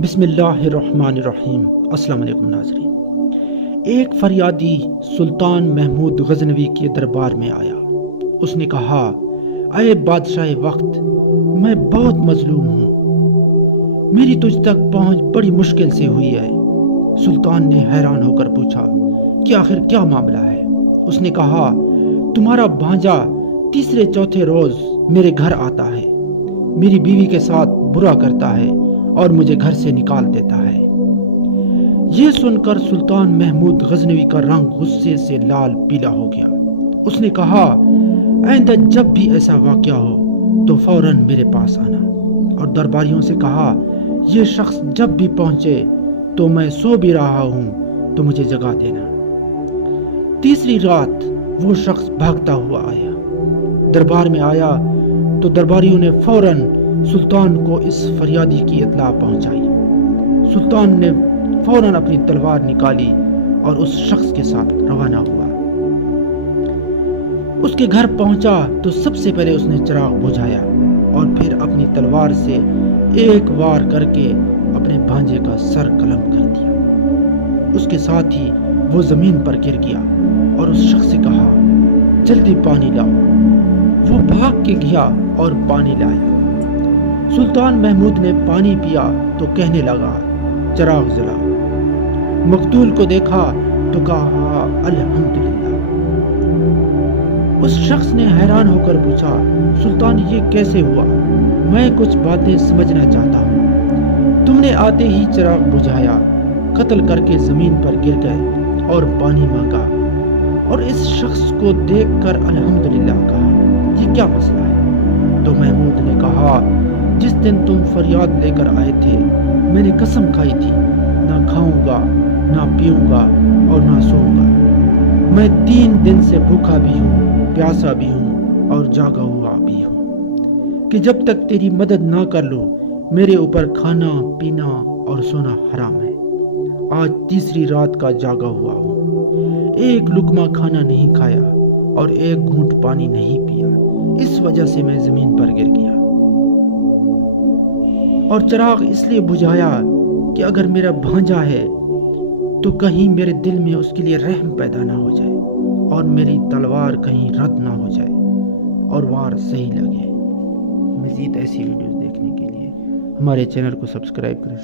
بسم اللہ الرحمن الرحیم۔ السلام علیکم ناظرین۔ ایک فریادی سلطان محمود غزنوی کے دربار میں آیا۔ اس نے کہا، اے بادشاہ وقت، میں بہت مظلوم ہوں، میری تجھ تک پہنچ بڑی مشکل سے ہوئی ہے۔ سلطان نے حیران ہو کر پوچھا کہ آخر کیا معاملہ ہے؟ اس نے کہا، تمہارا بھانجا تیسرے چوتھے روز میرے گھر آتا ہے، میری بیوی کے ساتھ برا کرتا ہے اور مجھے گھر سے نکال دیتا ہے۔ یہ سن کر سلطان محمود غزنوی کا رنگ غصے سے لال پیلا ہو گیا۔ اس نے کہا، آئندہ جب بھی ایسا واقعہ ہو تو فوراً میرے پاس آنا، اور درباریوں سے کہا، یہ شخص جب بھی پہنچے تو میں سو بھی رہا ہوں تو مجھے جگا دینا۔ تیسری رات وہ شخص بھاگتا ہوا آیا، دربار میں آیا تو درباریوں نے فوراً سلطان کو اس فریادی کی اطلاع پہنچائی۔ سلطان نے فوراً اپنی تلوار نکالی اور اس شخص کے ساتھ روانہ ہوا۔ اس کے گھر پہنچا تو سب سے پہلے اس نے چراغ بجھایا اور پھر اپنی تلوار سے ایک وار کر کے اپنے بھانجے کا سر قلم کر دیا۔ اس کے ساتھ ہی وہ زمین پر گر گیا اور اس شخص سے کہا، جلدی پانی لاؤ۔ وہ بھاگ کے گیا اور پانی لایا۔ سلطان محمود نے پانی پیا تو کہنے لگا، چراغ جلا۔ مقتول کو دیکھا تو کہا، الحمدللہ۔ اس شخص نے حیران ہو کر پوچھا، سلطان یہ کیسے ہوا؟ میں کچھ باتیں سمجھنا چاہتا ہوں۔ تم نے آتے ہی چراغ بجھایا، قتل کر کے زمین پر گر گئے اور پانی مانگا، اور اس شخص کو دیکھ کر الحمدللہ کہا، یہ کیا مسئلہ ہے؟ تو محمود نے کہا، جس دن تم فریاد لے کر آئے تھے، میں نے قسم کھائی تھی، نہ کھاؤں گا، نہ پیوں گا اور نہ سوؤں گا۔ میں 3 دن سے بھوکا بھی ہوں، پیاسا بھی ہوں اور جاگا ہوا بھی ہوں، کہ جب تک تیری مدد نہ کر لوں میرے اوپر کھانا پینا اور سونا حرام ہے۔ آج تیسری رات کا جاگا ہوا ہوں، ایک لقمہ کھانا نہیں کھایا اور ایک گھونٹ پانی نہیں پیا، اس وجہ سے میں زمین پر گر گیا۔ اور چراغ اس لیے بجھایا کہ اگر میرا بھانجا ہے تو کہیں میرے دل میں اس کے لیے رحم پیدا نہ ہو جائے اور میری تلوار کہیں رد نہ ہو جائے اور وار صحیح لگے۔ مزید ایسی ویڈیوز دیکھنے کے لیے ہمارے چینل کو سبسکرائب کریں۔